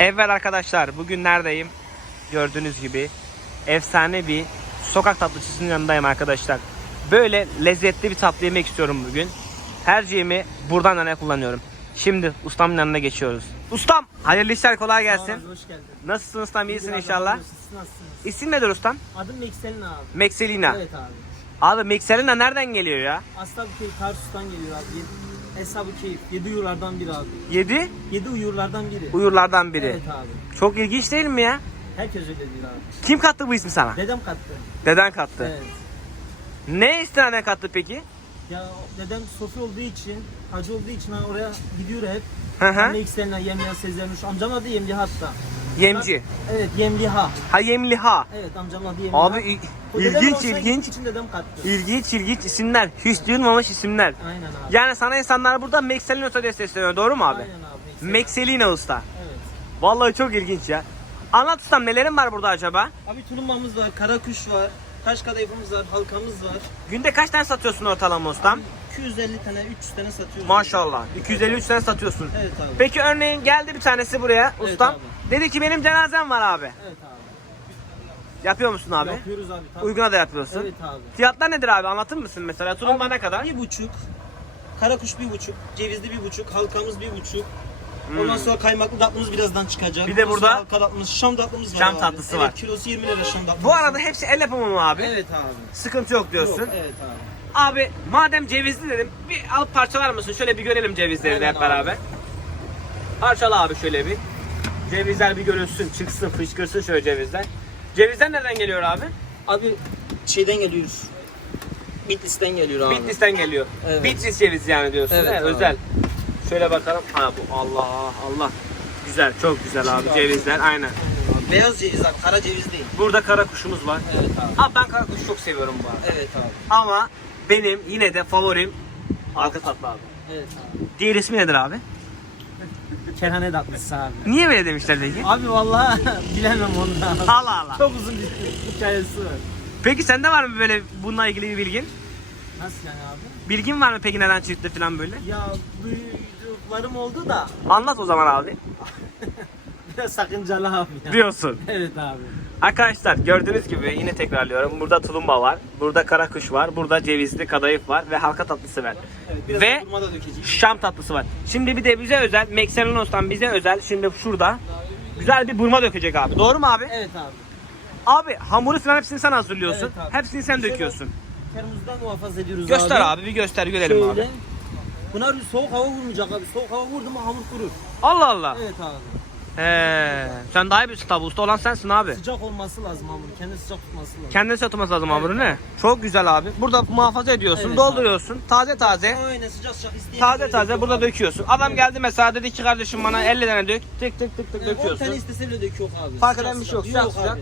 Evvel arkadaşlar bugün neredeyim? Gördüğünüz gibi efsane bir sokak tatlıcısının yanındayım arkadaşlar. Böyle lezzetli bir tatlı yemek istiyorum bugün. Tercihimi buradan yana kullanıyorum. Şimdi ustamın yanına geçiyoruz. Ustam hayırlı işler kolay gelsin. Abi, hoş geldin. Nasılsın ustam iyisin inşallah. Siz nasılsınız? İsim nedir ustam? Adım Mekselin abi. Mekselina. Evet abi. Abi Mekselina nereden geliyor ya? Asla bir keyif Tarsus'tan geliyor abi. Yedi, Eshab-ı Keyif. Yedi uyurlardan biri abi. 7 Yedi uyurlardan biri. uyurlardan biri. Evet abi. Çok ilginç değil mi ya? Herkes öyle diyor abi. Kim kattı bu ismi sana? Dedem kattı. Deden kattı. Evet. Ne istinaden kattı peki? Ya dedem sofi olduğu için, hacı olduğu için ha, oraya gidiyor hep. Hı hı. Mekselina, Yemliha Sezermiş. Amcam adı Yemliha hatta. Yemci. Evet Yemliha. Ha Yemliha. Evet amcam adı Yemliha. Abi il- O dedem ilginç ilginç. gittiği için dedem kattı. İlginç ilginç isimler. Hiç duyulmamış isimler. Aynen abi. Yani sana insanlar burada Mekselina Usta diye sesleniyor doğru mu abi? Aynen abi. Mekselina Usta. Evet. Vallahi çok ilginç ya. Anlat ustam nelerin var burada acaba? Abi tulumbamız var, karakuş var, taş kadayıfımız var, halkamız var. Günde kaç tane satıyorsun ortalama ustam? 250 tane, 300 tane satıyoruz. Maşallah. 253 tane satıyorsun. Evet abi. Peki örneğin geldi bir tanesi buraya Evet ustam. abi. Dedi ki benim cenazem var abi. Evet abi. Yapıyor musun abi? Yapıyoruz abi. Tabii. Uyguna da yapıyorsun. Evet abi. Fiyatlar nedir abi anlatır mısın mesela? Tulumba ne kadar? Bir buçuk. Karakuş bir buçuk, cevizli bir buçuk, halkamız bir buçuk. Ondan sonra kaymaklı tatlımız birazdan çıkacak. Hmm. Bir de Ondan burada- halka tatlımız, şam tatlımız var Şam abi. tatlısı evet, var. kilosu 20 lira şam tatlısı. Bu arada hepsi el yapımı mı abi? Evet abi. Sıkıntı yok diyorsun. Yok, evet abi. Abi madem cevizli dedim bir alıp parçalar mısın? Şöyle bir görelim cevizleri de hep abi. beraber. Parçala abi şöyle bir. Cevizler bir görünsün, çıksın, fışkırsın şöyle cevizler. Cevizler nereden geliyor abi? Abi şeyden geliyoruz. Bitlis'ten geliyor abi. Bitlis'ten geliyor. Evet. Bitlis cevizi yani diyorsun Evet he, abi. özel. Şöyle bakalım. Ha bu Allah Allah. Güzel, çok güzel abi. cevizler aynen. Beyaz ceviz abi, kara ceviz değil. Burada kara kuşumuz var. Evet abi. Abi ben kara kuşu çok seviyorum bu arada. Evet abi. Ama benim yine de favorim arka tatlı abi. Evet abi. Diğer ismi nedir abi? Kerhane tatlısı abi. Niye böyle demişler peki? Abi vallahi bilemem onu da. Allah Allah. Çok uzun bir hikayesi var. Peki sende var mı böyle bununla ilgili bir bilgin? Nasıl yani abi? Bilgin var mı peki neden çıktı falan böyle? Ya duyduklarım oldu da Anlat o zaman abi. biraz sakıncalı abi ya. Diyorsun. Evet abi. Arkadaşlar gördüğünüz gibi yine tekrarlıyorum. Burada tulumba var, burada karakuş var, burada cevizli kadayıf var ve halka tatlısı var. Evet, Ve. Şam tatlısı var. Şimdi bir de bize özel, Mekselinos'tan bize özel şimdi şurada güzel bir burma dökecek abi. Doğru mu abi? Evet abi. Abi hamuru falan hepsini sen hazırlıyorsun. Evet abi. Hepsini sen Şöyle döküyorsun. Termozdan muhafaza ediyoruz Göster abi. abi, bir göster görelim abi. Şöyle. Bunlar soğuk hava vurmayacak abi. Soğuk hava vurdu mu hamur kurur. Allah Allah. Evet abi. He, sen daha iyi bir tabi usta olan sensin abi. Sıcak olması lazım hamur. Kendi sıcak tutması lazım. Kendine satılması lazım hamuru ne? Çok güzel abi. Burada muhafaza ediyorsun, Evet dolduruyorsun. Taze taze. Aynen sıcak sıcak isteyen Taze taze burada abi. döküyorsun. Adam geldi mesela dedi ki kardeşim bana 50 tane dök. Tık tık tık tık Yani 10 tane döküyorsun. istese bile döküyor abi. Fark eden bir şey yok, sıcak. sıcak abi.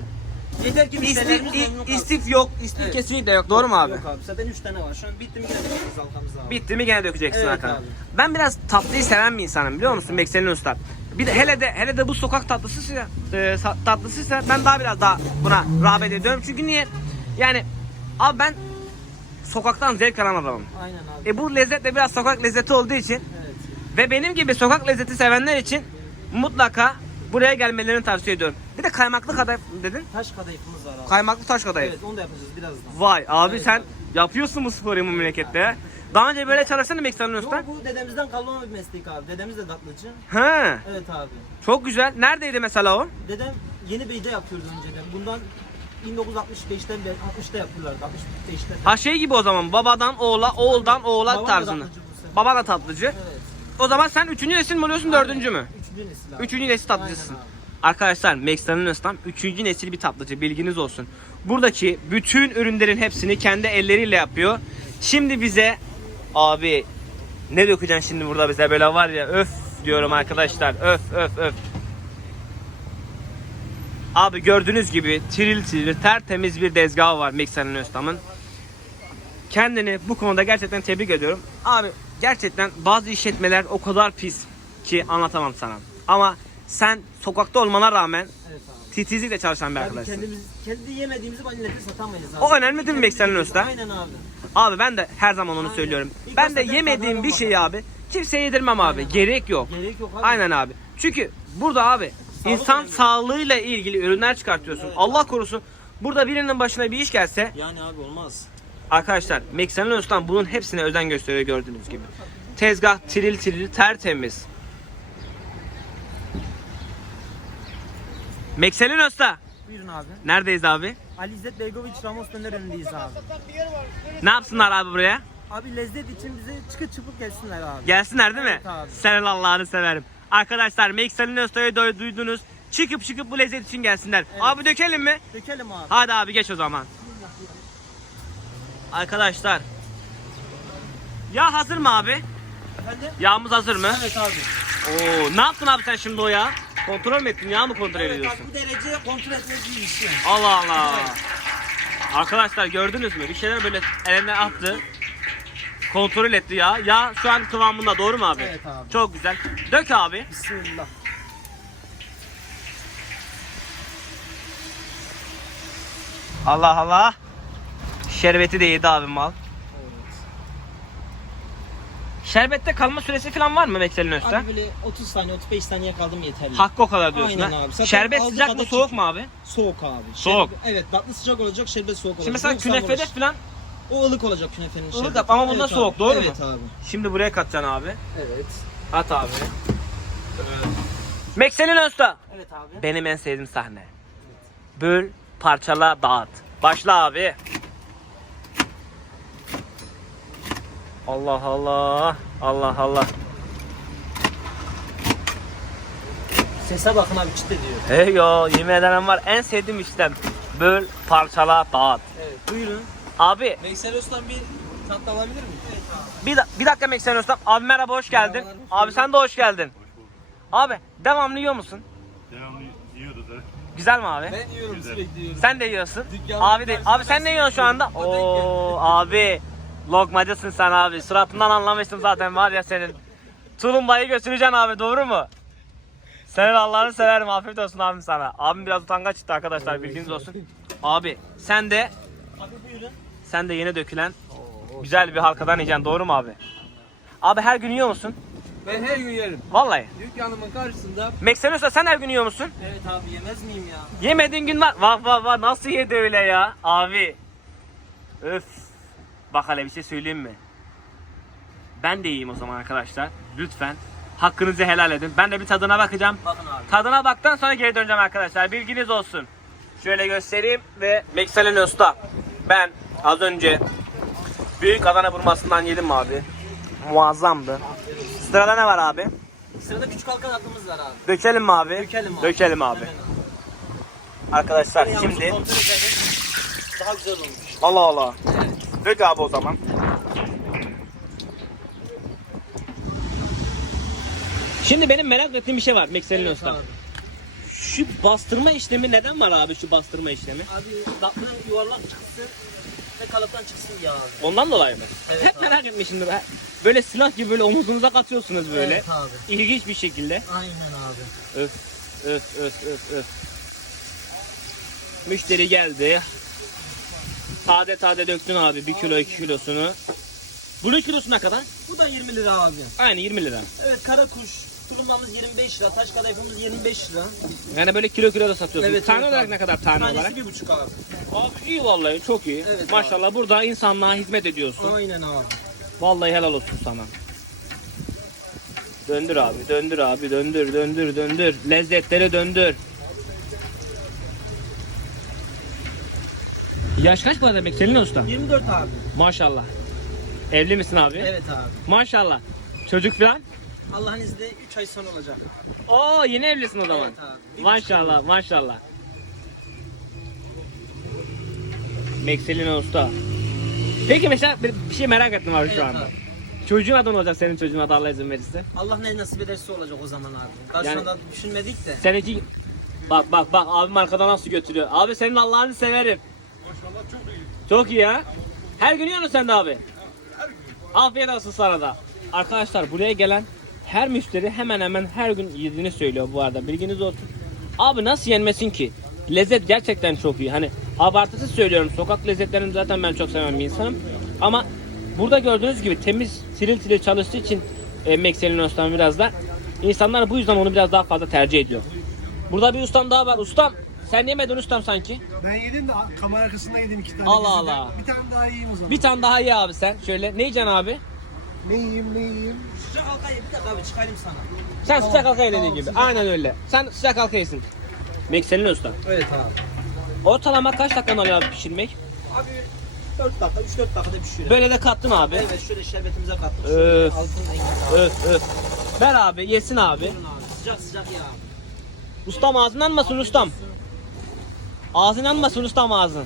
Yeter ki müşterilerimiz İstif, memnun kalsın. istif yok. İstif Evet. kesinlikle yok. Doğru mu abi? Yok abi. Zaten 3 tane var. Şu an bitti mi yine dökeceğiz halkamızı abi. Bitti mi gene dökeceksin Evet abi. Ben biraz tatlıyı seven bir insanım biliyor musun Mekselin Usta? Bir de hele de hele de bu sokak tatlısıysa, e, sa- tatlısıysa ben daha biraz daha buna rağbet ediyorum. Çünkü niye? Yani abi ben sokaktan zevk alan adamım. Aynen abi. E bu lezzet de biraz sokak lezzeti olduğu için Evet. ve benim gibi sokak lezzeti sevenler için mutlaka buraya gelmelerini tavsiye ediyorum. Bir de kaymaklı kadayıf dedin. Taş kadayıfımız var abi. Kaymaklı taş kadayıf. Evet onu da yapacağız birazdan. Vay abi Evet sen abi. yapıyorsun bu sporu bu memlekette. Daha önce böyle çalıştın mı Mekselin Usta? Yok bu dedemizden kalma bir meslek abi. Dedemiz de tatlıcı. He. Evet abi. Çok güzel. Neredeydi mesela o? Dedem Yeni Bey'de yapıyordu önceden. Bundan 1965'ten beri 60'ta yapıyorlardı. 65'te. Ha şey gibi o zaman babadan oğula, oğuldan oğula Babam da tarzını. tatlıcı bu sefer. Baba da tatlıcı. Evet. O zaman sen üçüncü nesil mi oluyorsun dördüncü mü? Üçüncü nesil abi. Üçüncü nesil tatlıcısın. Aynen abi. Arkadaşlar Mekstan'ın Öztam üçüncü nesil bir tatlıcı bilginiz olsun. Buradaki bütün ürünlerin hepsini kendi elleriyle yapıyor. Şimdi bize abi ne dökeceksin şimdi burada bize böyle var ya öf diyorum arkadaşlar öf öf öf. Abi gördüğünüz gibi tiril tiril tertemiz bir tezgahı var Meksan'ın Öztam'ın. Kendini bu konuda gerçekten tebrik ediyorum. Abi gerçekten bazı işletmeler o kadar pis ki anlatamam sana. Ama sen sokakta olmana rağmen Evet. Titizlikle çalışan bir Abi arkadaşsın. kendimiz, kendi yemediğimizi millete satamayız abi. O önemli değil mi Meksel'in Usta? Aynen abi. Abi ben de her zaman onu Aynen. söylüyorum. İlk Ben de yemediğim bir şeyi abi kimseye yedirmem abi. Aynen abi. Gerek yok. Gerek yok abi. Aynen abi. Çünkü burada abi İnsan önemli. sağlığıyla ilgili ürünler çıkartıyorsun. Evet. Allah korusun. Burada birinin başına bir iş gelse Yani abi olmaz. arkadaşlar Meksen'in Öztan bunun hepsine özen gösteriyor gördüğünüz gibi. Tezgah tiril tiril tertemiz. Meksen'in Usta. Buyurun abi. Neredeyiz abi? Ali İzzet Begoviç Ramos Döner önündeyiz abi. Ne yapsınlar abi buraya? Abi lezzet için bize çıkıp çıkıp gelsinler abi. Gelsinler değil mi? Evet abi. Sen Allah'ını severim. Arkadaşlar Meksen'in Usta'yı du- duydunuz. Çıkıp çıkıp bu lezzet için gelsinler. Abi dökelim mi? Dökelim abi. Hadi abi geç o zaman. Arkadaşlar. Ya hazır mı abi? Efendim? Yağımız hazır mı? Evet abi. Oo, ne yaptın abi sen şimdi o ya? Kontrol mü ettin? Yağ mı kontrol Evet ediyorsun? abi bu derece kontrol etmek bir iş yani. Allah Allah. Arkadaşlar gördünüz mü? Bir şeyler böyle eline attı. Kontrol etti ya. Yağ şu an kıvamında doğru mu abi? Evet abi. Çok güzel. Dök abi. Bismillah. Allah Allah. Şerbeti de yedi abi mal. Şerbette kalma süresi falan var mı Meksel'in Öz'te? Abi böyle 30 saniye 35 saniye kaldım yeterli. Hakkı o kadar diyorsun Aynen ha. abi. Zaten Şerbet sıcak mı kadar soğuk mu abi? Soğuk abi. Soğuk. Şerbet- evet tatlı sıcak olacak şerbet soğuk olacak. Şimdi mesela Yoksa künefede falan O ılık olacak künefenin Ilık şerbeti. ama bunda soğuk, abi. doğru mu? Evet abi. şimdi buraya katacaksın abi. Evet. At abi. Meksel'in Öz'te. Evet abi. Benim en sevdiğim sahne. Böl, parçala, dağıt. Başla abi. Allah Allah. Allah Allah. Sese bakın abi çıt ediyor. Hey yo yemin ederim var en sevdiğim işlem. Böl, parçala, dağıt. Evet. Buyurun. Abi Veysel Öztan bir tatlı alabilir miyim? Evet abi. bir, da- bir dakika Meksen Özlem. Abi merhaba hoş geldin. Merhabalar, hoş Abi sen de hoş geldin. Abi devamlı yiyor musun? Devamlı yiyoruz evet. Güzel mi abi? Ben yiyorum Güzel. sürekli yiyorum. Sen de yiyorsun. Dükkanın Abi de karşısında abi sen ne yiyorsun şu anda? O denk geldi. Oo abi lokmacısın sen abi. Suratından anlamıştım zaten var ya senin. Tulumbayı götüreceksin abi doğru mu? Senin Allah'ını severim afiyet olsun abim sana. Abim biraz utangaç çıktı arkadaşlar bilginiz olsun. Abi sen de sen de yeni dökülen güzel bir halkadan yiyeceksin doğru mu abi? Abi her gün yiyor musun? Ben her gün yerim. Vallahi. Dükkanımın karşısında. Meksenosa sen her gün yiyor musun? Evet abi yemez miyim ya? Yemediğin gün var. Vah vah vah nasıl yedi öyle ya abi. Öf. Bak hele bir şey söyleyeyim mi? Ben de yiyeyim o zaman arkadaşlar. Lütfen. Hakkınızı helal edin. Ben de bir tadına bakacağım. Bakın abi. Tadına baktan sonra geri döneceğim arkadaşlar. Bilginiz olsun. Şöyle göstereyim ve Mekselin Usta. Ben az önce Büyük Adana burmasından yedim abi. Muazzamdı. Sırada ne var abi? Sırada küçük halka tatlımız var abi. Dökelim mi abi? Dökelim abi. Dökelim abi. Hemen Arkadaşlar şimdi. Daha güzel olmuş. Allah Allah. Evet. Dök abi o zaman. Şimdi benim merak ettiğim bir şey var Mekselin Evet Usta. Şu bastırma işlemi neden var abi şu bastırma işlemi? Abi tatlı yuvarlak çıksın ve kalıptan çıksın ya abi. Ondan dolayı mı? Evet Hep abi. merak etmişimdir. be. Böyle silah gibi böyle omuzunuza katıyorsunuz böyle. Evet abi. İlginç bir şekilde. Aynen abi. Öf öf öf öf öf. Müşteri geldi. Tade tade döktün abi bir kilo iki kilosunu. Bunun kilosu ne kadar? Bu da 20 lira abi. Aynı 20 lira. Evet karakuş. Tulumbamız 25 lira. Taş kadayıfımız 25 lira. Yani böyle kilo kilo da satıyorsun. Evet, tane evet olarak abi. ne kadar tane olarak? Tanesi bir buçuk abi. Abi iyi vallahi çok iyi. Evet Maşallah burada insanlığa hizmet ediyorsun. Aynen abi. Vallahi helal olsun sana. Döndür abi, döndür abi, döndür, döndür, döndür. Lezzetleri döndür. Yaş kaç bu arada Mekselin Usta? 24 abi. Maşallah. Evli misin abi? Evet abi. Maşallah. Çocuk falan? Allah'ın izniyle 3 ay sonra olacak. Oo yeni evlisin o zaman. Evet abi. Bir Maşallah, maşallah. Mekselin Usta. Peki mesela bir, bir şey merak ettim abi şu Evet anda. abi. Çocuğun adı ne olacak senin çocuğun adı Allah izin verirse? Allah ne nasip ederse olacak o zaman abi. Daha Yani- şu anda düşünmedik de. Seninki bak bak bak abim arkada nasıl götürüyor. Abi senin Allah'ını severim. Maşallah çok iyi. Çok iyi ha. Her gün yiyorsun sen de abi. Afiyet olsun sana da. Arkadaşlar buraya gelen her müşteri hemen hemen her gün yediğini söylüyor bu arada. Bilginiz olsun. Abi nasıl yenmesin ki? Lezzet gerçekten çok iyi. Hani abartısız söylüyorum. Sokak lezzetlerini zaten ben çok seven bir insanım. Ama burada gördüğünüz gibi temiz, tiril tiril çalıştığı için e, Mekselin Öztan biraz da insanlar bu yüzden onu biraz daha fazla tercih ediyor. Burada bir ustam daha var. Ustam sen yemedin ustam sanki. Ben yedim de kamera arkasında yedim iki tane. Allah. Allah. Bir tane daha yiyeyim o zaman. Bir tane daha ye abi sen. Şöyle ne yiyeceksin abi? Ne yiyeyim ne yiyeyim. Sıcak halka ye bir dakika abi çıkarayım sana. Sen sıcak halka ye dediğin gibi. Aynen öyle. Sen sıcak halka yesin. Mekselin usta. Evet abi. Ortalama kaç dakikan alıyor abi pişirmek? Abi 4 dakika 3-4 dakikada pişiyor. Böyle de kattın abi. Evet şöyle şerbetimize kattık. Öf. Altın rengi. Öf öf. Ver abi yesin abi. Buyurun abi. Sıcak sıcak ya. Ustam ağzından mısın ustam? Ağzından mısın ustam ağzın?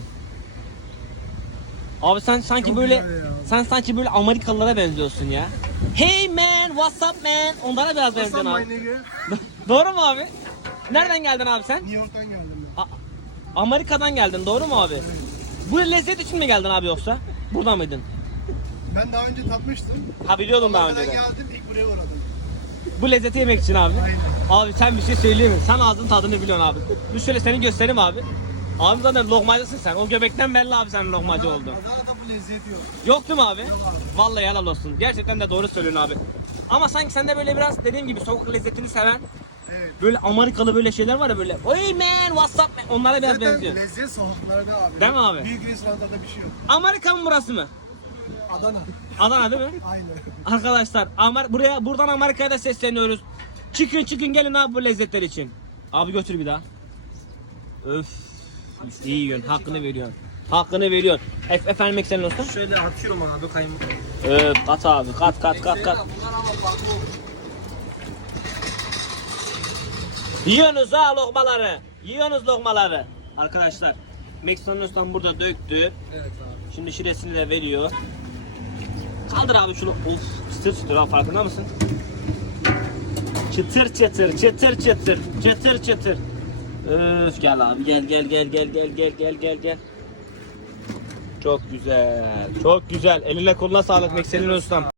Abi sen sanki Çok böyle sen sanki böyle Amerikalılara benziyorsun ya. Hey man, what's up man? Onlara biraz benziyorsun abi. Doğru mu abi? Nereden geldin abi sen? New York'tan geldim ben. A- Amerika'dan geldin doğru mu abi? Bu lezzet için mi geldin abi yoksa? Burada mıydın? Ben daha önce tatmıştım. Ha biliyordum daha önce. geldim ilk buraya uğradım. Bu lezzeti yemek için abi. Aynen. Abi sen bir şey söyleyeyim mi? Sen ağzın tadını biliyorsun abi. Dur şöyle seni göstereyim abi. Abi zaten lokmacısın sen. O göbekten belli abi sen lokmacı oldun. Adana'da bu lezzeti yok. Yok değil mi abi? Vallahi helal olsun. Gerçekten de doğru söylüyorsun abi. Ama sanki sen de böyle biraz dediğim gibi sokak lezzetini seven Evet. böyle Amerikalı böyle şeyler var ya böyle. Oy man what's up man? Onlara biraz Zaten benziyor. lezzet sokaklarda abi. Değil mi abi? Büyük restoranlarda bir şey yok. Amerika mı burası mı? Adana. Adana değil mi? Aynen. Arkadaşlar Amer buraya buradan Amerika'ya da sesleniyoruz. Çıkın çıkın gelin abi bu lezzetler için. Abi götür bir daha. Öf. İyi yiyorsun. Hakkını veriyorsun. Hakkını veriyorsun. Ef efendim eksenin olsun. Şöyle atıyorum abi kaymak. Öf kat abi kat kat kat kat. Yiyorsunuz ha lokmaları. Yiyorsunuz lokmaları. Arkadaşlar Meksikan Ustam burada döktü. Evet abi. Şimdi şiresini de veriyor. Kaldır abi şunu. Of çıtır çıtır ha farkında mısın? Çıtır çıtır çıtır çıtır çıtır çıtır. Öf gel abi gel gel gel gel gel gel gel gel gel. Çok güzel. Çok güzel. Eline koluna sağlık Mekselin ustam.